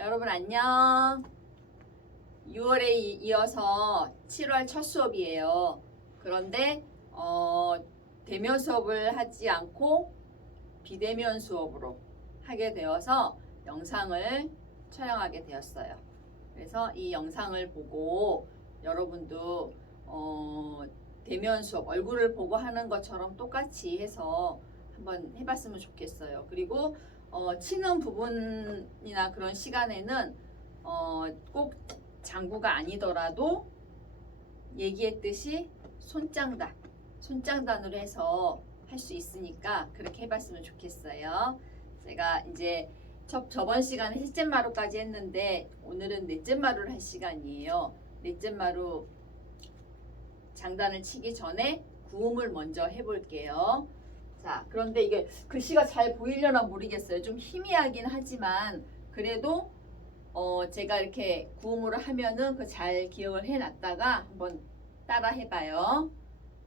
여러분 안녕. 6월에 이어서 7월 첫 수업이에요. 그런데 대면 수업을 하지 않고 비대면 수업으로 하게 되어서 영상을 촬영하게 되었어요. 그래서 이 영상을 보고 여러분도 대면 수업 얼굴을 보고 하는 것처럼 똑같이 해서 한번 해봤으면 좋겠어요. 그리고 치는 부분이나 그런 시간에는 꼭 장구가 아니더라도 얘기했듯이 손장단으로 해서 할 수 있으니까 그렇게 해봤으면 좋겠어요. 제가 이제 저번 시간에 셋째 마루까지 했는데 오늘은 넷째 마루를 할 시간이에요. 넷째 마루 장단을 치기 전에 구음을 먼저 해볼게요. 자, 그런데 이게 글씨가 잘 보이려나 모르겠어요. 좀 희미하긴 하지만 그래도 제가 이렇게 구음으로 하면은 그 잘 기억을 해놨다가 한번 따라 해봐요.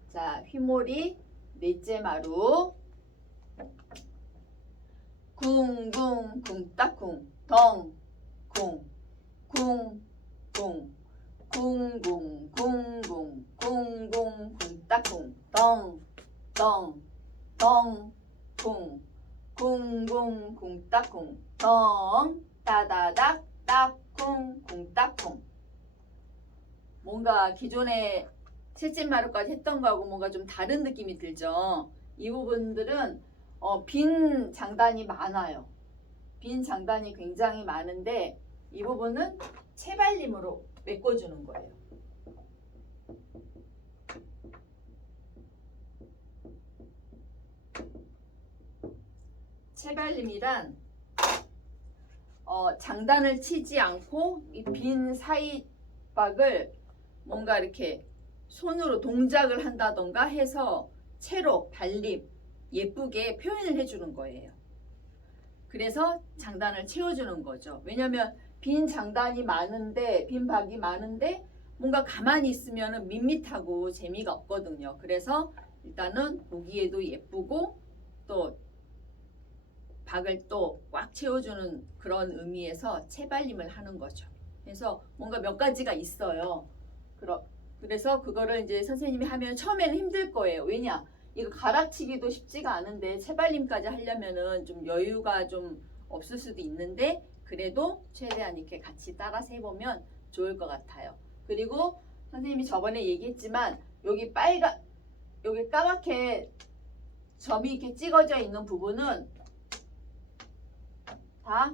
자, 휘몰이 넷째 마루 쿵쿵 쿵따쿵 덩쿵 쿵쿵 쿵쿵 쿵쿵 쿵쿵 쿵따쿵 덩덩 덩쿵 쿵쿵 쿵따쿵 덩 따다닥 따쿵 쿵따쿵. 뭔가 기존에 셋째 마루까지 했던 거하고 뭔가 좀 다른 느낌이 들죠. 이 부분들은 빈 장단이 많아요. 빈 장단이 굉장히 많은데 이 부분은 채발림으로 메꿔주는 거예요. 채발림이란 장단을 치지 않고 이 빈 사이박을 뭔가 이렇게 손으로 동작을 한다던가 해서 채로 발림 예쁘게 표현을 해주는 거예요. 그래서 장단을 채워주는 거죠. 왜냐하면 빈 장단이 많은데 빈 박이 많은데 뭔가 가만히 있으면 밋밋하고 재미가 없거든요. 그래서 일단은 보기에도 예쁘고 또 박을 또 꽉 채워주는 그런 의미에서 채발림을 하는 거죠. 그래서 뭔가 몇 가지가 있어요. 그래서 그거를 이제 선생님이 하면 처음에는 힘들 거예요. 왜냐? 이거 가락치기도 쉽지가 않은데 채발림까지 하려면은 좀 여유가 좀 없을 수도 있는데 그래도 최대한 이렇게 같이 따라서 해보면 좋을 것 같아요. 그리고 선생님이 저번에 얘기했지만 여기 여기 까맣게 점이 이렇게 찍어져 있는 부분은 다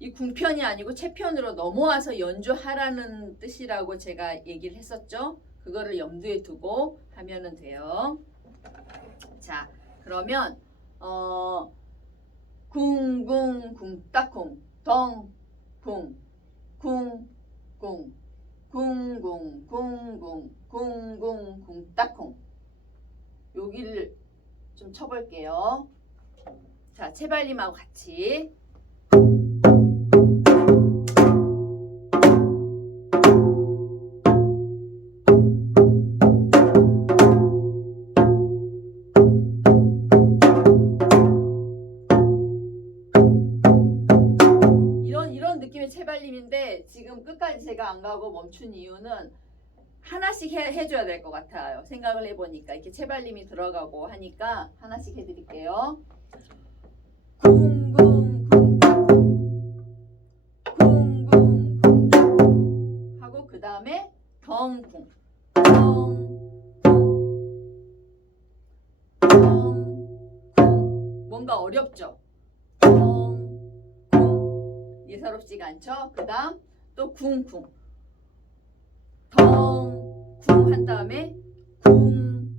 이 궁편이 아니고 채편으로 넘어와서 연주하라는 뜻이라고 제가 얘기를 했었죠. 그거를 염두에 두고 하면은 돼요. 자, 그러면 쿵쿵 쿵따쿵 덩쿵 쿵쿵 쿵쿵 쿵쿵 쿵쿵 쿵따쿵 여기를 좀 쳐볼게요. 자, 채발림하고 같이 이런 느낌의 채발림인데 지금 끝까지 제가 안 가고 멈춘 이유는 하나씩 해줘야 될 것 같아요. 생각을 해보니까 이렇게 채발림이 들어가고 하니까 하나씩 해드릴게요. 쿵쿵 쿵쿵 쿵쿵 하고 그 다음에 덩쿵 덩쿵 뭔가 어렵죠? 덩쿵 예사롭지가 않죠? 그 다음 또 쿵쿵 덩쿵 한 다음에 쿵쿵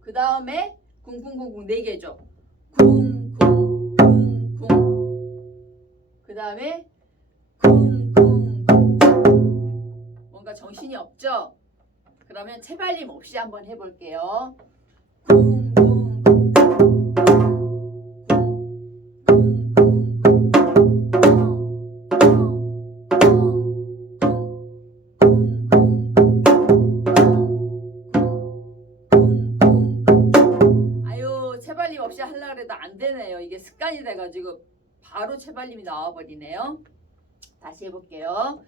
그 다음에 쿵쿵쿵쿵 4개죠. 쿵쿵 쿵쿵 그 다음에 쿵쿵 뭔가 정신이 없죠? 그러면 채발림 없이 한번 해볼게요. 아유 채발림 없이 하려고 해도 안 되네요. 이게 습관이 돼가지고 바로 채발림이 나와버리네요. 다시 해볼게요.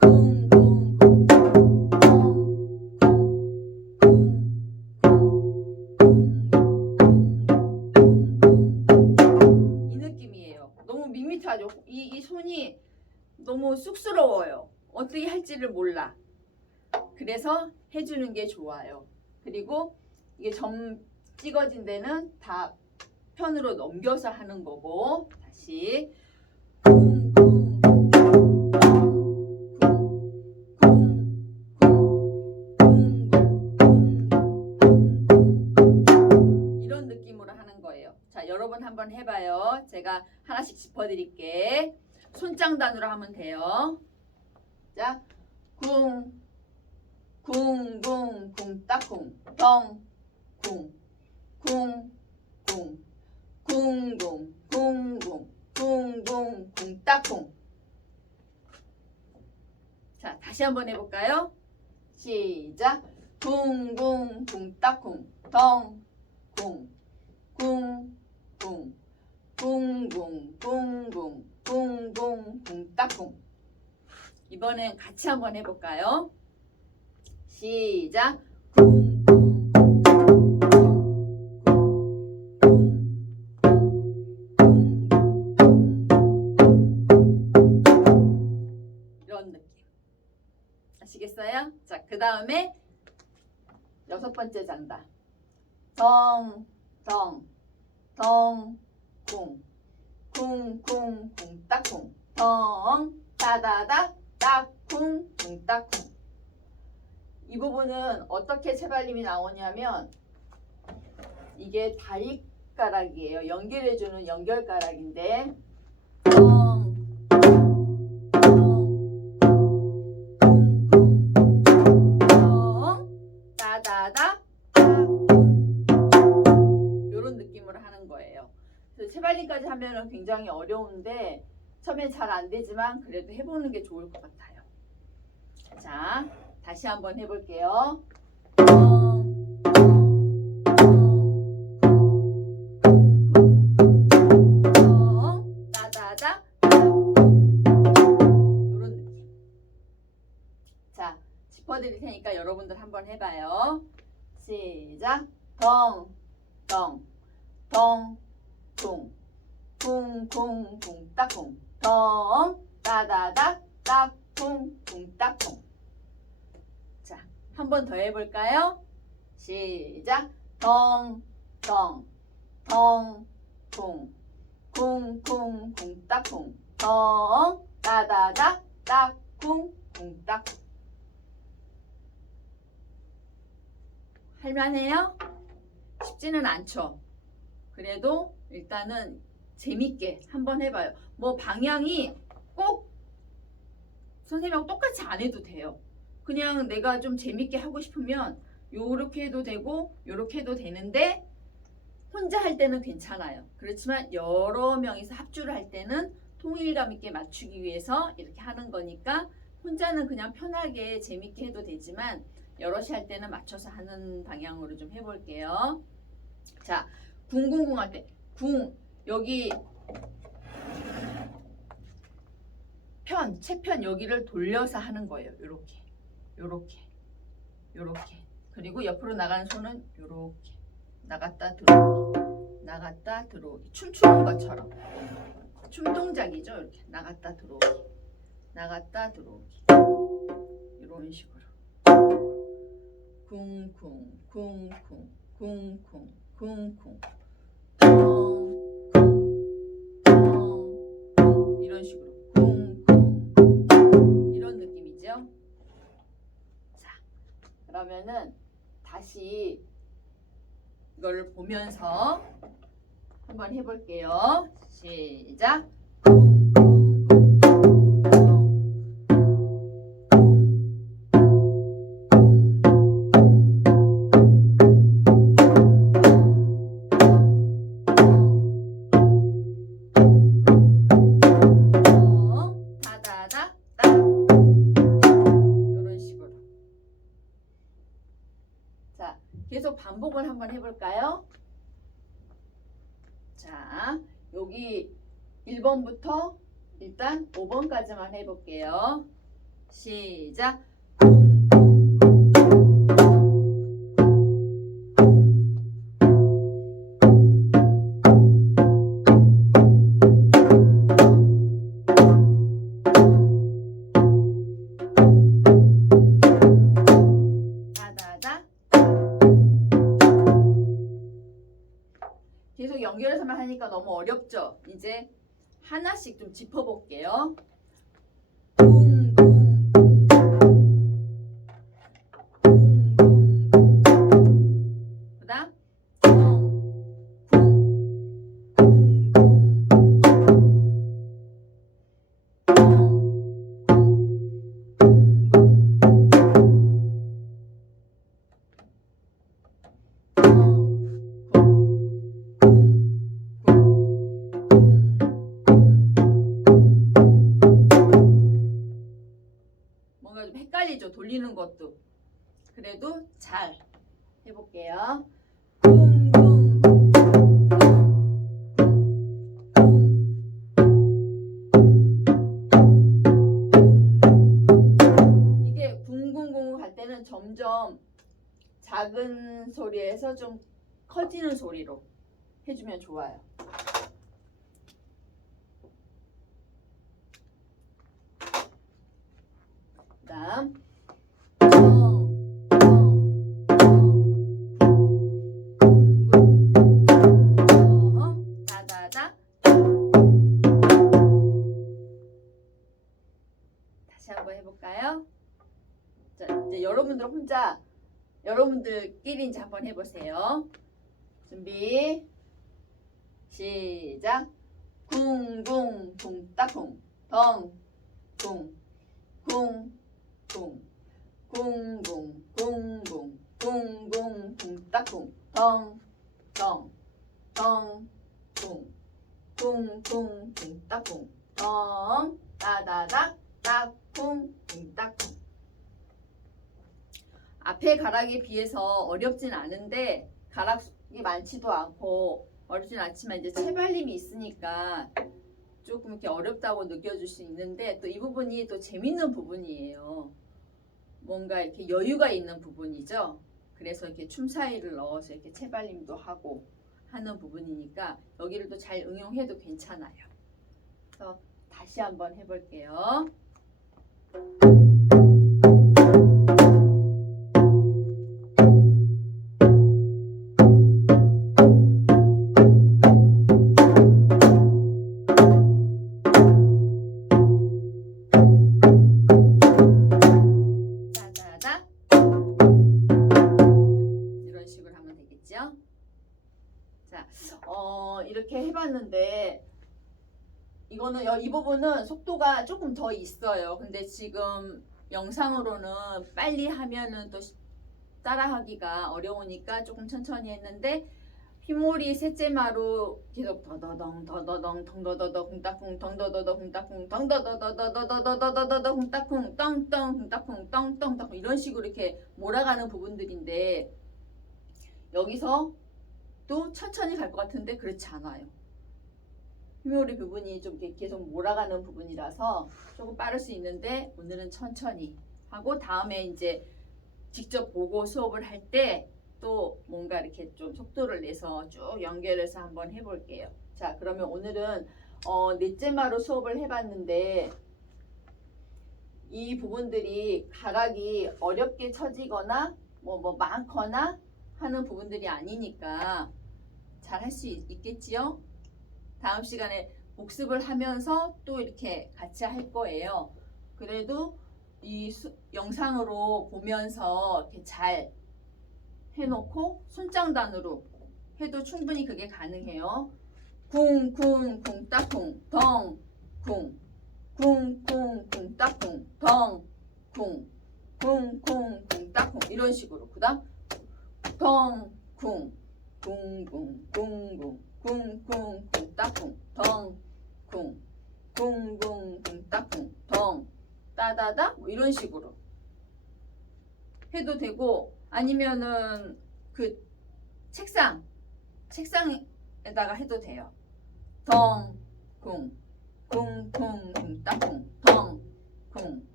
쿵쿵쿵 이 느낌이에요. 너무 밋밋하죠. 이 손이 너무 쑥스러워요. 어떻게 할지를 몰라. 그래서 해주는 게 좋아요. 그리고 이게 점 찍어진 데는 다 편으로 넘겨서 하는 거고. 다시 이런 느낌으로 하는 거예요. 자, 여러분 한번 해봐요. 제가 하나씩 짚어드릴게. 손장단으로 하면 돼요. 자, 쿵, 쿵, 쿵, 쿵, 따쿵, 덩, 쿵, 쿵, 쿵, 쿵, 쿵, 쿵, 쿵, 쿵, 쿵, 쿵, 따쿵. 자, 다시 한번 해볼까요? 시작. 쿵, 쿵, 쿵, 따쿵, 덩, 쿵, 쿵, 쿵, 쿵, 쿵, 쿵, 쿵, 쿵, 쿵, 쿵, 따쿵. 이번엔 같이 한번 해볼까요? 시작. 쿵, 쿵, 이런 느낌. 아시겠어요? 자, 그 다음에 6번째 장단. 덩, 덩, 덩, 쿵, 쿵, 쿵, 쿵, 따쿵, 덩, 따다닥, 따쿵, 쿵, 따쿵. 이 부분은 어떻게 채발림이 나오냐면 이게 다리가락이에요. 연결해주는 연결가락인데 덩, 따다닥, 이런 느낌으로 하는 거예요. 그래서 채발림까지 하면 굉장히 어려운데 처음엔 잘 안 되지만 그래도 해보는 게 좋을 것 같아요. 자, 다시 한번 해볼게요. 따다닥 이런 느낌. 자, 짚어드릴 테니까 여러분들 한번 해봐요. 시작. 덩, 덩, 덩, 쿵, 쿵, 쿵, 쿵, 따쿵, 덩, 따다닥, 따쿵, 쿵, 따쿵. 자, 한 번 더 해볼까요? 시작. 덩, 덩, 덩, 쿵, 쿵, 쿵, 쿵, 따쿵, 덩, 따다닥, 따쿵, 쿵, 따쿵. 할만해요? 쉽지는 않죠. 그래도 일단은 재밌게 한번 해봐요. 뭐 방향이 꼭 선생님하고 똑같이 안 해도 돼요. 그냥 내가 좀 재밌게 하고 싶으면 요렇게 해도 되고 요렇게 해도 되는데 혼자 할 때는 괜찮아요. 그렇지만 여러 명이서 합주를 할 때는 통일감 있게 맞추기 위해서 이렇게 하는 거니까 혼자는 그냥 편하게 재밌게 해도 되지만 여럿이 할 때는 맞춰서 하는 방향으로 좀 해볼게요. 자, 궁궁궁 할 때 궁 여기 채편 여기를 돌려서 하는 거예요. 요렇게 요렇게 요렇게. 그리고 옆으로 나가는 손은 요렇게 나갔다 들어오기 나갔다 들어오기. 춤추는 것처럼 춤 동작이죠. 이렇게 나갔다 들어오기 나갔다 들어오기 이런 식으로 쿵쿵 쿵쿵 쿵쿵 쿵쿵 이런 식으로 쿵쿵 이런 느낌이죠. 자, 그러면은 다시 이걸 보면서 한번 해볼게요. 시작. 다다닥 딱 이런 식으로. 자, 계속 반복을 한번 해볼까요? 자, 여기 1번부터 일단 5번까지만 해볼게요. 시작. 계속 연결해서만 하니까 너무 어렵죠? 이제 하나씩 좀 짚어볼게요. 그 다음 뭔가 좀 헷갈리죠? 돌리는 것도. 그래도 잘 해볼게요. 이게 쿵쿵쿵 갈 때는 점점 작은 소리에서 좀 커지는 소리로 해주면 좋아요. 그 다음 다다다. 다시 한번 해볼까요? 자, 이제 여러분들 혼자 여러분들끼리 이제 한번 해보세요. 준비 시작. 쿵쿵 쿵따쿵 덩쿵 쿵쿵 쿵쿵 쿵쿵 쿵쿵 쿵따쿵 덩덩 덩쿵 쿵쿵 쿵따쿵 덩 따다닥 따쿵 쿵따쿵. 앞에 가락에 비해서 어렵진 않은데 가락이 많지도 않고 어렵진 않지만 이제 채발림이 있으니까 조금 이렇게 어렵다고 느껴질 수 있는데 또 이 부분이 또 재밌는 부분이에요. 뭔가 이렇게 여유가 있는 부분이죠. 그래서 이렇게 춤 사이를 넣어서 이렇게 채발림도 하고 하는 부분이니까 여기를 또 잘 응용해도 괜찮아요. 그래서 다시 한번 해볼게요. 이렇게 해봤는데 이거는 이 부분은 속도가 조금 더 있어요. 근데 지금 영상으로는 빨리 하면은 또 따라하기가 어려우니까 조금 천천히 했는데 휘몰이 셋째 마루 계속 더더덩 더더덩 덩더더더 쿵따쿵 덩더더더 쿵따쿵 덩더더더더더더더더더더 쿵따쿵 떵떵 쿵따쿵 떵떵 이런 식으로 이렇게 몰아가는 부분들인데 여기서 또 천천히 갈 것 같은데 그렇지 않아요. 휘몰이 부분이 좀 계속 몰아가는 부분이라서 조금 빠를 수 있는데 오늘은 천천히 하고 다음에 이제 직접 보고 수업을 할 때 또 뭔가 이렇게 좀 속도를 내서 쭉 연결해서 한번 해볼게요. 자, 그러면 오늘은 넷째 마루 수업을 해봤는데 이 부분들이 가락이 어렵게 쳐지거나 뭐 많거나 하는 부분들이 아니니까 잘 할 수 있겠지요? 다음 시간에 복습을 하면서 또 이렇게 같이 할 거예요. 그래도 이 영상으로 보면서 이렇게 잘 해놓고 손장단으로 해도 충분히 그게 가능해요. 쿵쿵 쿵따쿵 덩쿵 쿵쿵 쿵따쿵 덩쿵 쿵쿵 쿵따쿵 이런 식으로. 그 다음 덩쿵 쿵쿵 쿵쿵 쿵쿵 쿵따쿵 덩쿵 쿵쿵 쿵따쿵 덩 따다다 뭐 이런 식으로 해도 되고 아니면은 그 책상에다가 해도 돼요. 덩 쿵, 쿵쿵 쿵따쿵, 덩, 쿵,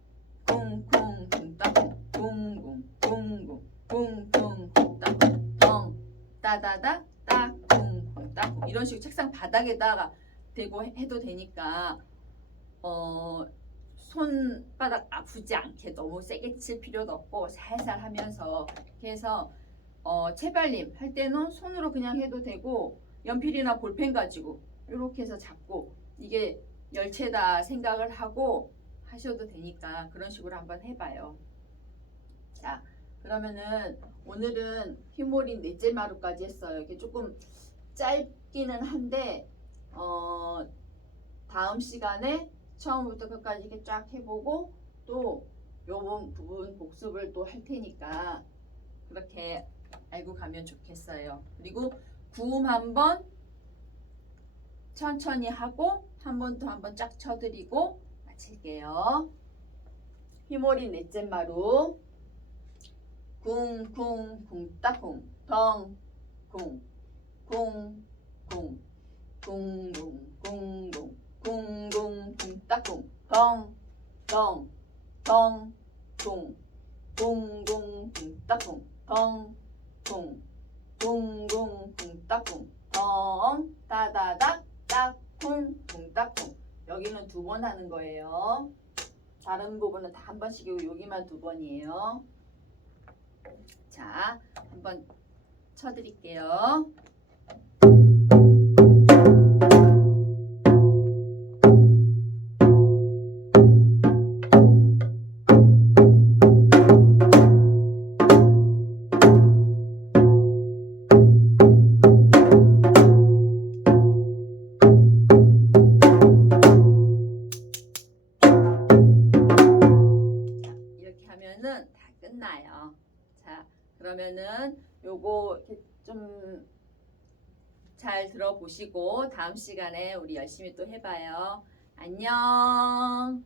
쿵쿵 쿵따쿵, 쿵쿵, 쿵쿵, 쿵쿵 쿵따쿵, 덩, 따다다, 따쿵, 쿵따쿵. 이런 식으로 책상 바닥에다가 대고 해도 되니까 손바닥 아프지 않게 너무 세게 칠 필요도 없고 살살 하면서 이렇게 해서 채발림 할 때는 손으로 그냥 해도 되고 연필이나 볼펜 가지고 이렇게 해서 잡고 이게 열채다 생각을 하고 하셔도 되니까 그런 식으로 한번 해봐요. 자, 그러면은 오늘은 휘몰인 넷째 마루까지 했어요. 이게 조금 짧기는 한데 다음 시간에 처음부터 끝까지 이렇게 쫙 해보고 또 요번 부분 복습을 또 할 테니까 그렇게 알고 가면 좋겠어요. 그리고 구음 한번 천천히 하고 한 번 더 한번 쫙 쳐드리고 마칠게요. 휘몰이 넷째 마루 쿵쿵 쿵따쿵 덩 쿵 쿵 쿵 쿵쿵 쿵쿵 쿵쿵 쿵따쿵 덩 덩 덩 쿵 쿵쿵 쿵따쿵 덩 쿵 쿵쿵 쿵따쿵 덩 따다닥 따쿵 쿵따쿵. 여기는 두 번 하는 거예요. 다른 부분은 다 한 번씩이고 여기만 두 번이에요. 자, 한번 쳐드릴게요. 이렇게 하면은 다 끝나요. 자, 그러면은 요거 좀 잘 들어보시고 다음 시간에 우리 열심히 또 해봐요. 안녕.